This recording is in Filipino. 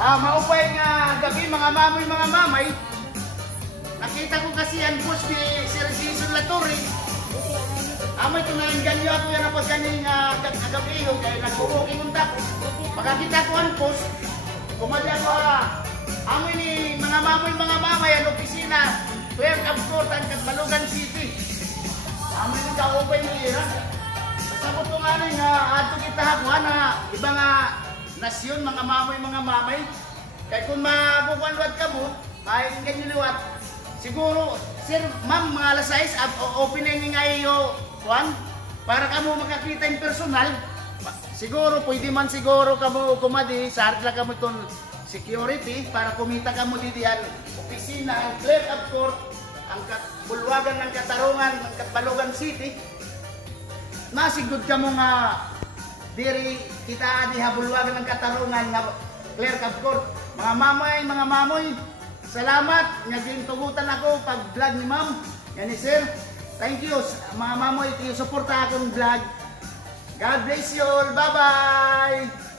Maupay nga gabi mga mamoy mga mamay. Nakita ko kasi ang post ni Sir Jason Latore. Amoy tunayin ganyo ako yan apos ganing kagabiho kaya nag-uuking unta ko. Makakita ko ang post. Kumali ako amoy ni mga mamay ang opisina. Welcome court ang Katbalugan City. Amoy ni kaupay mo ira. Basta ko po nga rin ato kita hakuha na iba nga nasyon mga mamay. Kaya kung makukuanwad ka mo, ay ganyan liwat. Siguro, sir, ma'am, mga alas 6, opening nga iyo, Juan, para ka mo makakita yung personal. Siguro, pwede man siguro ka mo kumadi, sa harap ka mo itong security, para kumita ka mo dito yan, opisina, ang clerk of court, ang bulwagan ng Katarungan, ng Katbalugan City. Masigod ka mo nga, diri kita di habulwagan ng Katarungan nga clerk of court. Mga mamoy, salamat nga gintugutan ako pag vlog ni ma'am. Yan ni sir. Thank you mga mamoy, suporta akong vlog. God bless you all. Bye-bye.